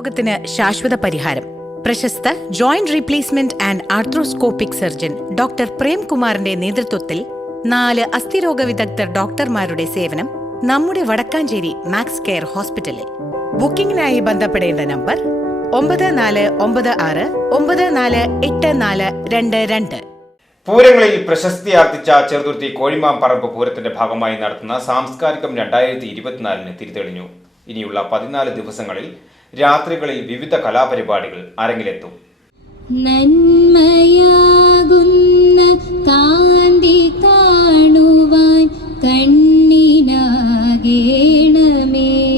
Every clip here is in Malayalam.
രോഗത്തിന് ശാശ്വത പരിഹാരം. പ്രശസ്ത joint replacement and arthroscopic surgeon doctor പ്രേംകുമാറിന്റെ നേതൃത്വത്തിൽ നാല് അസ്ഥിരോഗ വിദഗ്ധർ ഡോക്ടർമാരുടെ സേവനം നമ്മുടെ വടക്കാഞ്ചേരി മാക്സ് കെയർ ഹോസ്പിറ്റലിൽ. ബുക്കിംഗിനായി ബന്ധപ്പെടേണ്ട നമ്പർ ഒമ്പത് നാല് ഒമ്പത് ആറ് ഒമ്പത് നാല് എട്ട് നാല് രണ്ട് രണ്ട്. പൂരങ്ങളിൽ പ്രശസ്തി പ്രശസ്തിയാർജിച്ച ചെറുതുരുത്തി കോഴിമാമ്പറമ്പ് പൂരത്തിന്റെ ഭാഗമായി നടത്തുന്ന സാംസ്കാരികം രണ്ടായിരത്തി ഇരുപത്തിനാലിന് തിരിതെളിഞ്ഞു. ഇനിയുള്ള പതിനാല് ദിവസങ്ങളിൽ രാത്രികളിൽ വിവിധ കലാപരിപാടികൾ അരങ്ങിലെത്തും. നന്മയാകുന്ന കാന്തി കാണുവാൻ കണ്ണിനാകേണമേ.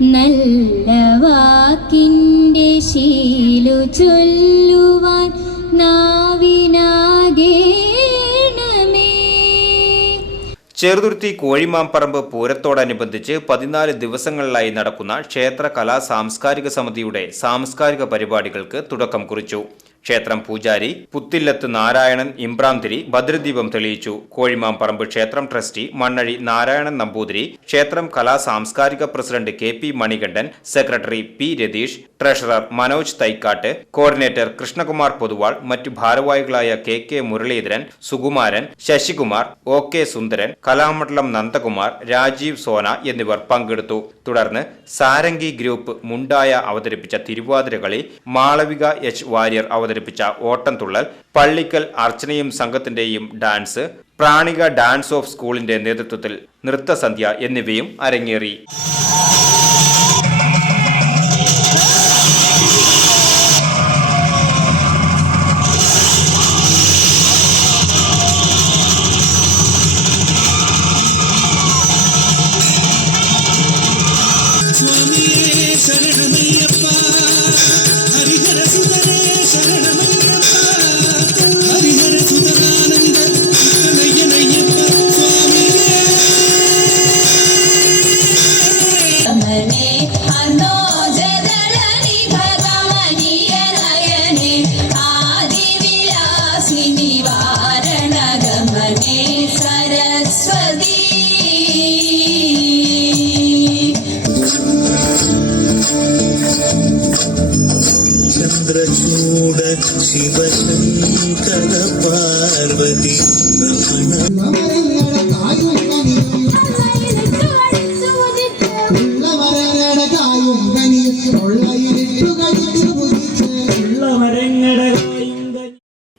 നല്ല വാക്കിന്റെ ശീലു ചൊല്ലുവാൻ ചെറുതുരുത്തി കോഴിമാമ്പറമ്പ് പൂരത്തോടനുബന്ധിച്ച് പതിനാല് ദിവസങ്ങളിലായി നടക്കുന്ന ക്ഷേത്ര കലാ സാംസ്കാരിക സമിതിയുടെ സാംസ്കാരിക പരിപാടികൾക്ക് തുടക്കം കുറിച്ചു. ക്ഷേത്രം പൂജാരി പുത്തില്ലത്ത് നാരായണൻ ഇമ്രാംതിരി ഭദ്രദീപം തെളിയിച്ചു. കോഴിമാമ്പറമ്പ് ക്ഷേത്രം ട്രസ്റ്റി മണ്ണഴി നാരായണൻ നമ്പൂതിരി ക്ഷേത്രം കലാ സാംസ്കാരിക president K P Manikandan secretary P Ratheesh treasurer Manoj Thaikkat coordinator Krishnakumar Poduval മറ്റു ഭാരവാഹികളായ K K Muraleedharan Sukumaran Sasikumar O K Sundaran Kalamandalam Nandakumar Rajeev Sona എന്നിവർ പങ്കെടുത്തു. തുടർന്ന് സാരംഗി ഗ്രൂപ്പ് മുണ്ടായ അവതരിപ്പിച്ച തിരുവാതിരകളി മാളവിക എച്ച് വാര്യർ അവതരിപ്പിച്ച. ഓട്ടംതുള്ളൽ പള്ളിക്കൽ അർച്ചനയും സംഘത്തിന്റെയും ഡാൻസ് പ്രാണിക ഡാൻസ് ഓഫ് സ്കൂളിന്റെ നേതൃത്വത്തിൽ നൃത്തസന്ധ്യ എന്നിവയും അരങ്ങേറി. ശരണമയ്യപ്പ ഹരിഹര സുതനേ ശരണമയ്യപ്പ Chandrachooda Shivashankara Parvathi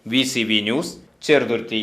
V C V news Cheruthuruthy.